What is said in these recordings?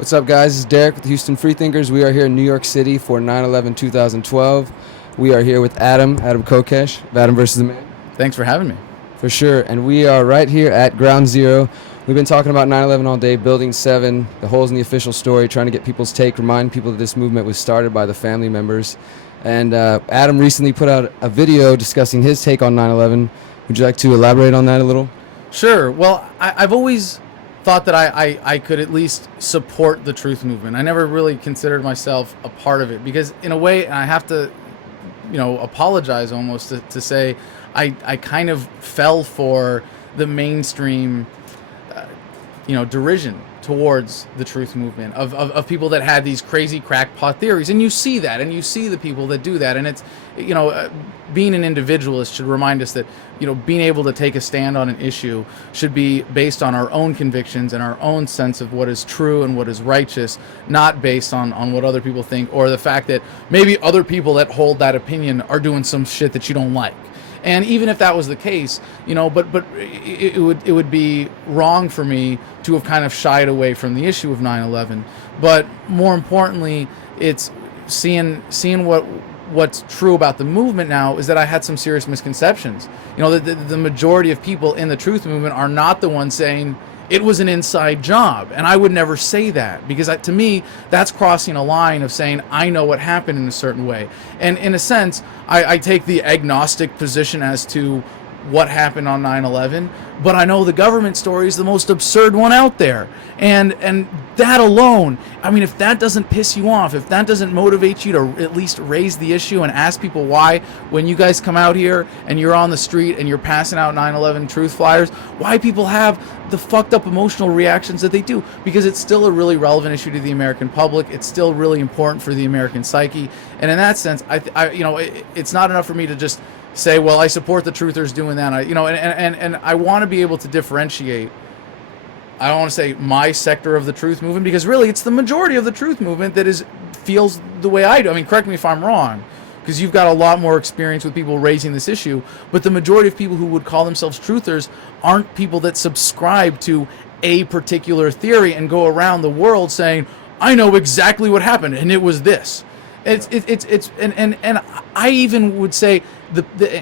What's up, guys? This is Derrick with the Houston Freethinkers. We are here in New York City for 9/11/2012. We are here with Adam Kokesh, of Adam versus the Man. Thanks for having me. For sure. And we are right here at Ground Zero. We've been talking about 9/11 all day, Building 7, the holes in the official story, trying to get people's take, remind people that this movement was started by the family members. And Adam recently put out a video discussing his take on 9/11. Would you like to elaborate on that a little? Sure. Well, I've always thought that I could at least support the truth movement. I never really considered myself a part of it because, in a way, and I have to, apologize almost to say I kind of fell for the mainstream, derision towards the truth movement of people that had these crazy crackpot theories. And you see that, and you see the people that do that. And it's, being an individualist should remind us that, being able to take a stand on an issue should be based on our own convictions and our own sense of what is true and what is righteous, not based on what other people think, or the fact that maybe other people that hold that opinion are doing some shit that you don't like. And even if that was the case, but it would be wrong for me to have kind of shied away from the issue of 9/11. But more importantly, it's seeing what's true about the movement now is that I had some serious misconceptions. The majority of people in the truth movement are not the ones saying it was an inside job. And I would never say that because to me, that's crossing a line of saying I know what happened in a certain way. And in a sense, I take the agnostic position as to what happened on 9/11, but I know the government story is the most absurd one out there. And that alone, I mean, if that doesn't piss you off, if that doesn't motivate you to at least raise the issue and ask people why, when you guys come out here and you're on the street and you're passing out 9/11 truth flyers, why people have the fucked up emotional reactions that they do, because it's still a really relevant issue to the American public. It's still really important for the American psyche. And in that sense, it's not enough for me to just say, well, I support the truthers doing that. And I want to be able to differentiate. I don't want to say my sector of the truth movement, because really it's the majority of the truth movement that feels the way I do. I mean, correct me if I'm wrong, because you've got a lot more experience with people raising this issue, but the majority of people who would call themselves truthers aren't people that subscribe to a particular theory and go around the world saying, I know exactly what happened and it was this. And I even would say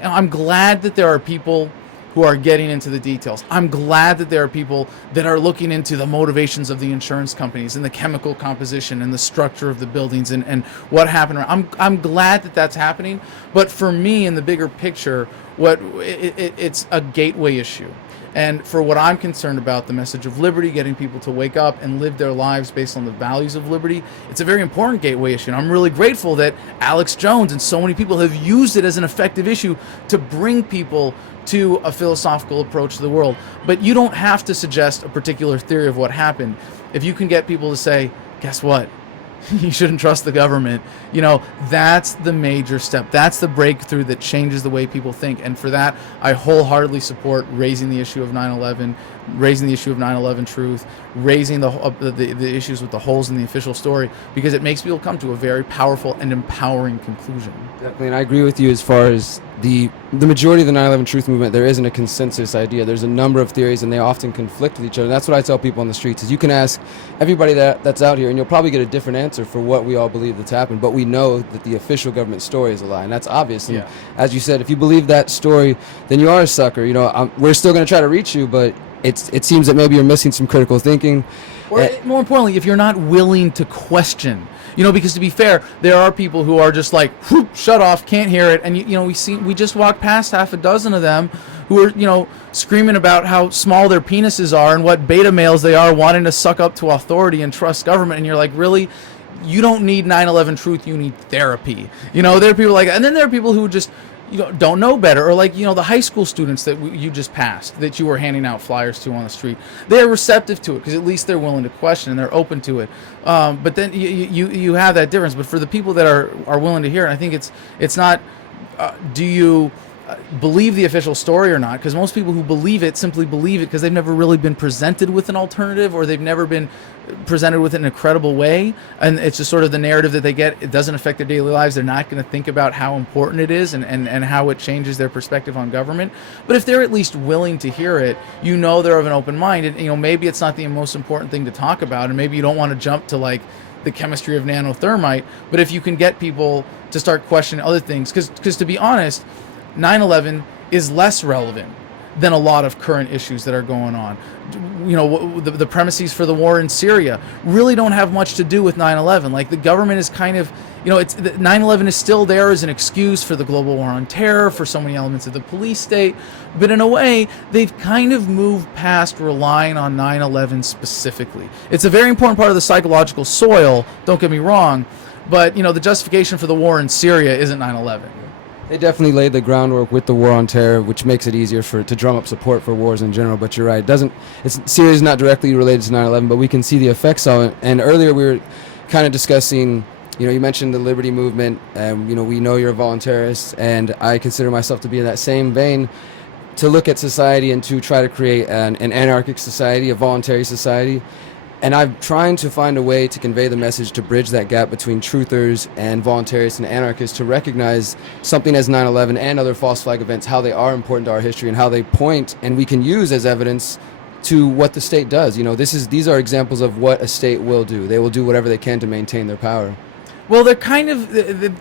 I'm glad that there are people who are getting into the details. I'm glad that there are people that are looking into the motivations of the insurance companies and the chemical composition and the structure of the buildings and what happened. I'm glad that that's happening. But for me, in the bigger picture, it's a gateway issue. And for what I'm concerned about, the message of liberty, getting people to wake up and live their lives based on the values of liberty, it's a very important gateway issue. And I'm really grateful that Alex Jones and so many people have used it as an effective issue to bring people to a philosophical approach to the world. But you don't have to suggest a particular theory of what happened. If you can get people to say, guess what? You shouldn't trust the government. That's the major step. That's the breakthrough that changes the way people think. And for that, I wholeheartedly support raising the issue of 9/11, raising the issue of 9/11 truth, raising the issues with the holes in the official story, because it makes people come to a very powerful and empowering conclusion. Definitely, and I agree with you as far as the majority of the 9/11 truth movement, there isn't a consensus idea. There's a number of theories, and they often conflict with each other. And that's what I tell people on the streets, is you can ask everybody that's out here, and you'll probably get a different answer for what we all believe that's happened. But we know that the official government story is a lie, and that's obvious. And as you said, if you believe that story, then you are a sucker. We're still going to try to reach you, but it seems that maybe you're missing some critical thinking. Or more importantly, if you're not willing to question, because to be fair, there are people who are just like, shut off, can't hear it. And, we just walked past half a dozen of them who are, screaming about how small their penises are and what beta males they are, wanting to suck up to authority and trust government. And you're like, really? You don't need 9/11 truth, you need therapy. There are people like that. And then there are people who just, don't know better, or like, the high school students that you just passed, that you were handing out flyers to on the street. They're receptive to it because at least they're willing to question and they're open to it. But then you have that difference. But for the people that are willing to hear it, I think it's not, do you believe the official story or not, because most people who believe it simply believe it because they've never really been presented with an alternative, or they've never been presented with it in a credible way, and it's just sort of the narrative that they get. It doesn't affect their daily lives. They're not going to think about how important it is and how it changes their perspective on government. But if they're at least willing to hear it, they're of an open mind, and maybe it's not the most important thing to talk about, and maybe you don't want to jump to like the chemistry of nanothermite, but if you can get people to start questioning other things, because to be honest, 9/11 is less relevant than a lot of current issues that are going on. The premises for the war in Syria really don't have much to do with 9/11. Like, the government is kind of, 9/11 is still there as an excuse for the global war on terror, for so many elements of the police state, but in a way, they've kind of moved past relying on 9/11 specifically. It's a very important part of the psychological soil, don't get me wrong, but, the justification for the war in Syria isn't 9/11. They definitely laid the groundwork with the war on terror, which makes it easier to drum up support for wars in general. But you're right, Syria is not directly related to 9/11, but we can see the effects of it. And earlier we were kind of discussing, you mentioned the liberty movement, and we know you're a voluntarist, and I consider myself to be in that same vein, to look at society and to try to create an anarchic society, a voluntary society. And I'm trying to find a way to convey the message to bridge that gap between truthers and voluntarists and anarchists, to recognize something as 9/11 and other false flag events, how they are important to our history and how they point, and we can use as evidence to what the state does. These are examples of what a state will do. They will do whatever they can to maintain their power. Well, they're kind of,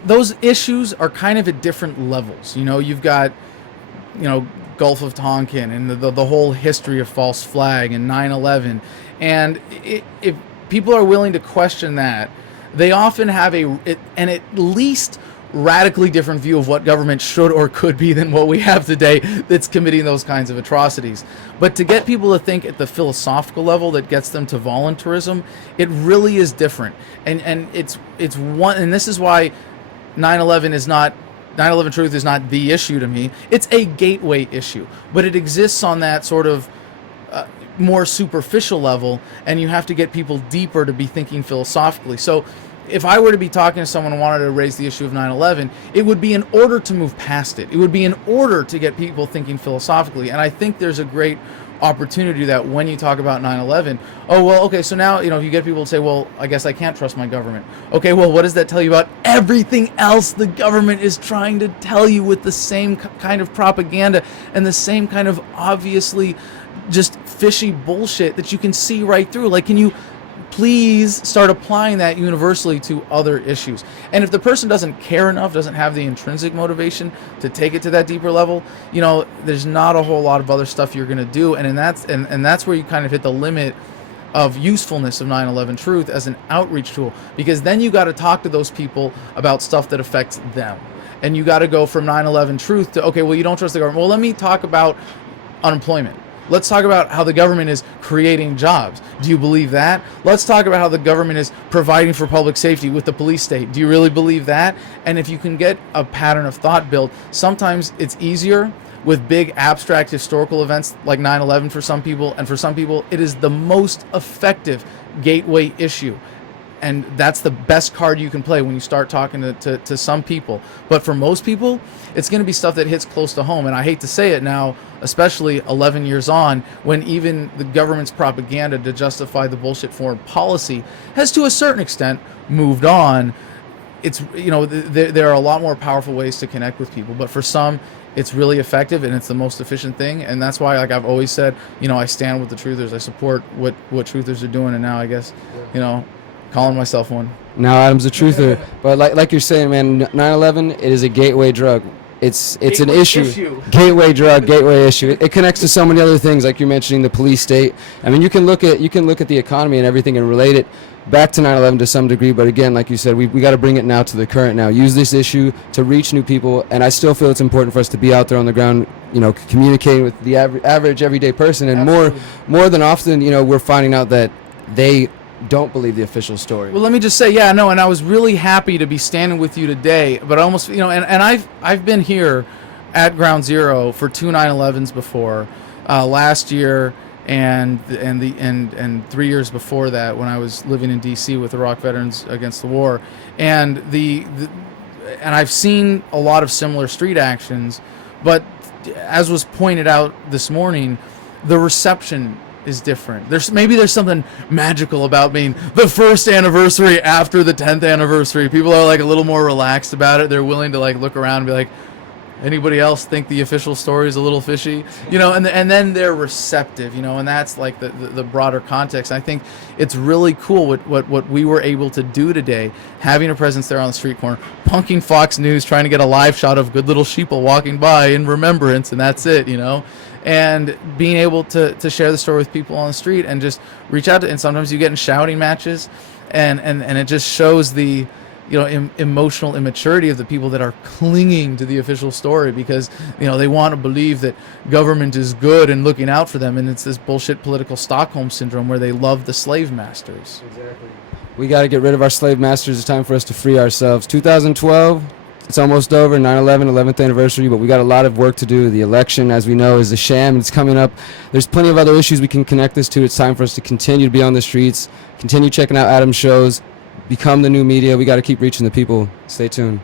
those issues are kind of at different levels. You've got, Gulf of Tonkin and the whole history of false flag and 9/11. And if people are willing to question that, they often have an at least radically different view of what government should or could be than what we have today that's committing those kinds of atrocities. But to get people to think at the philosophical level that gets them to voluntarism, it really is different. And it's one, and this is why 9/11 is not 9/11 truth is not the issue to me. It's a gateway issue, but it exists on that sort of more superficial level, and you have to get people deeper to be thinking philosophically. So if I were to be talking to someone who wanted to raise the issue of 9/11, it would be in order to move past it. It would be in order to get people thinking philosophically. And I think there's a great opportunity to do that when you talk about 9/11. Oh, well, okay, so now, if you get people to say, well, I guess I can't trust my government. Okay, well, what does that tell you about everything else the government is trying to tell you with the same kind of propaganda and the same kind of obviously just fishy bullshit that you can see right through? Like, can you please start applying that universally to other issues? And if the person doesn't care enough, doesn't have the intrinsic motivation to take it to that deeper level, there's not a whole lot of other stuff you're going to do. And that's where you kind of hit the limit of usefulness of 9/11 truth as an outreach tool, because then you got to talk to those people about stuff that affects them. And you got to go from 9/11 truth to, okay, well, you don't trust the government. Well, let me talk about unemployment. Let's talk about how the government is creating jobs. Do you believe that? Let's talk about how the government is providing for public safety with the police state. Do you really believe that? And if you can get a pattern of thought built, sometimes it's easier with big abstract historical events like 9/11 for some people, and for some people it is the most effective gateway issue. And that's the best card you can play when you start talking to some people. But for most people, it's going to be stuff that hits close to home. And I hate to say it now, especially 11 years on, when even the government's propaganda to justify the bullshit foreign policy has to a certain extent moved on. It's, there are a lot more powerful ways to connect with people. But for some, it's really effective and it's the most efficient thing. And that's why, like I've always said, I stand with the truthers. I support what truthers are doing. And now I guess, calling myself one. Now Adam's a truther. But like you're saying, man, 9/11, it is a gateway drug. It's an issue. Gateway drug, gateway issue. It connects to so many other things, like you're mentioning the police state. I mean, you can look at the economy and everything and relate it back to 9/11 to some degree. But again, like you said, we got to bring it now to the current now. Use this issue to reach new people. And I still feel it's important for us to be out there on the ground, communicating with the average everyday person. And more than often, we're finding out that they don't believe the official story. Well, let me just say, and I was really happy to be standing with you today, but I almost, and I've been here at Ground Zero for 2 9/11s before, last year and 3 years before that when I was living in DC with Iraq Veterans Against the War, and and I've seen a lot of similar street actions, But as was pointed out this morning, the reception is different. There's something magical about being the first anniversary after the 10th anniversary. People are like a little more relaxed about it. They're willing to like look around and be like, anybody else think the official story is a little fishy? You know, and then they're receptive, you know, and that's like the broader context. I think it's really cool what we were able to do today, having a presence there on the street corner, punking Fox News, trying to get a live shot of good little sheeple walking by in remembrance, and that's it, you know. And being able to share the story with people on the street and just reach out to, and sometimes you get in shouting matches, and it just shows the, you know, emotional immaturity of the people that are clinging to the official story because, you know, they want to believe that government is good and looking out for them, and it's this bullshit political Stockholm syndrome where they love the slave masters. Exactly. We got to get rid of our slave masters. It's time for us to free ourselves. 2012. It's almost over, 9/11, 11th anniversary, but we got a lot of work to do. The election, as we know, is a sham. It's coming up. There's plenty of other issues we can connect this to. It's time for us to continue to be on the streets, continue checking out Adam's shows, become the new media. We got to keep reaching the people. Stay tuned.